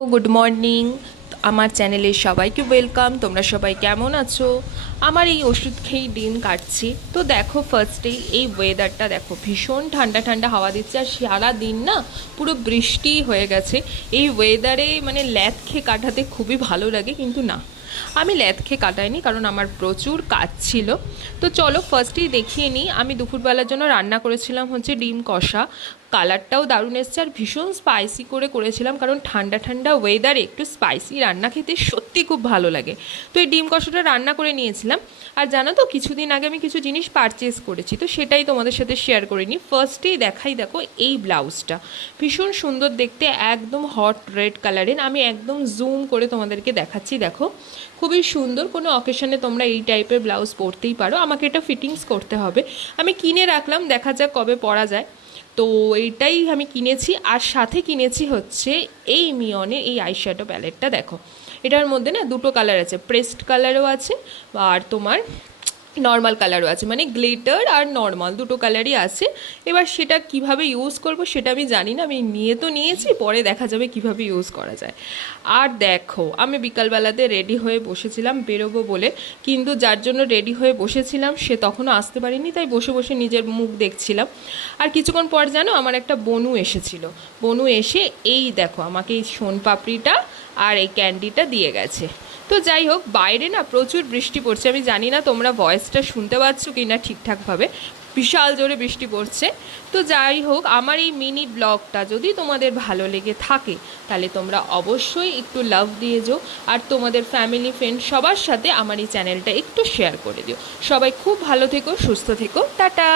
Good morning. আমার চ্যানেলে সবাইকে ওয়েলকাম। তোমরা সবাই কেমন আছো? আমার এই ওষুধ খেয়েই দিন কাটছি। তো দেখো, ফার্স্টেই এই ওয়েদারটা দেখো, ভীষণ ঠান্ডা ঠান্ডা হাওয়া দিচ্ছে, আর সারা দিন না পুরো বৃষ্টি হয়ে গেছে। এই ওয়েদারে মানে ল্যাদ খেয়ে কাটাতে খুবই ভালো লাগে, কিন্তু না, আমি ল্যাদ খেয়ে কাটাইনি, কারণ আমার প্রচুর কাজ ছিল। তো চলো ফার্স্টেই দেখিয়ে নিই। আমি দুপুরবেলার জন্য রান্না করেছিলাম হচ্ছে ডিম কষা। কালারটাও দারুণ এসছে, আর ভীষণ স্পাইসি করে করেছিলাম, কারণ ঠান্ডা ঠান্ডা ওয়েদারে একটু স্পাইসি রান্না খেতে সত্যি খুব ভালো লাগে। তো এই ডিম কষাটা রান্না করে নিয়েছিলাম। আর জানো তো, কিছুদিন আগে আমি কিছু জিনিস পারচেস করেছি, তো সেটাই তোমাদের সাথে শেয়ার করে নিই। ফার্স্টেই দেখাই, দেখো এই ব্লাউজটা ভীষণ সুন্দর দেখতে, একদম হট রেড কালারের। আমি একদম জুম করে তোমাদেরকে দেখাচ্ছি, দেখো খুবই সুন্দর। কোনো অকেশনে তোমরা এই টাইপের ব্লাউজ পরতেই পারো। আমাকে এটা ফিটিংস করতে হবে, আমি কিনে রাখলাম, দেখা যাক কবে পরা যায়। তো এইটাই আমি কিনেছি। আর সাথে কিনেছি হচ্ছে এই মিয়নের এই আইশ্যাডো প্যালেটটা। দেখো এটার মধ্যে না দুটো কালার আছে, প্রেস্ট কালারও আছে আর তোমার নর্মাল কালারও আছে, মানে গ্লিটার আর নর্মাল দুটো কালারই আছে। এবার সেটা কিভাবে ইউজ করব সেটা আমি জানি না, আমি নিয়ে তো নিয়েছি, পরে দেখা যাবে কিভাবে ইউজ করা যায়। আর দেখো, আমি বিকালবেলাতে রেডি হয়ে বসেছিলাম বেরোবো বলে, কিন্তু যার জন্য রেডি হয়ে বসেছিলাম সে তখনও আসতে পারেনি, তাই বসে বসে নিজের মুখ দেখছিলাম। আর কিছুক্ষণ পর জানো, আমার একটা বনু এসেছিল। বনু এসে এই দেখো আমাকে এই সোনপাপড়িটা আর এই ক্যান্ডিটা দিয়ে গেছে। তো যাই হোক, বাইরে না প্রচুর বৃষ্টি পড়ছে, আমি জানি না তোমরা ভয়েসটা শুনতে পাচ্ছ কি না ঠিকঠাকভাবে, বিশাল জোরে বৃষ্টি পড়ছে। তো যাই হোক, আমার এই মিনি ব্লগটা যদি তোমাদের ভালো লেগে থাকে, তাহলে তোমরা অবশ্যই একটু লাভ দিয়ে যেও, আর তোমাদের ফ্যামিলি ফ্রেন্ড সবার সাথে আমার এই চ্যানেলটা একটু শেয়ার করে দিও। সবাই খুব ভালো থেকো, সুস্থ থেকো, টাটা।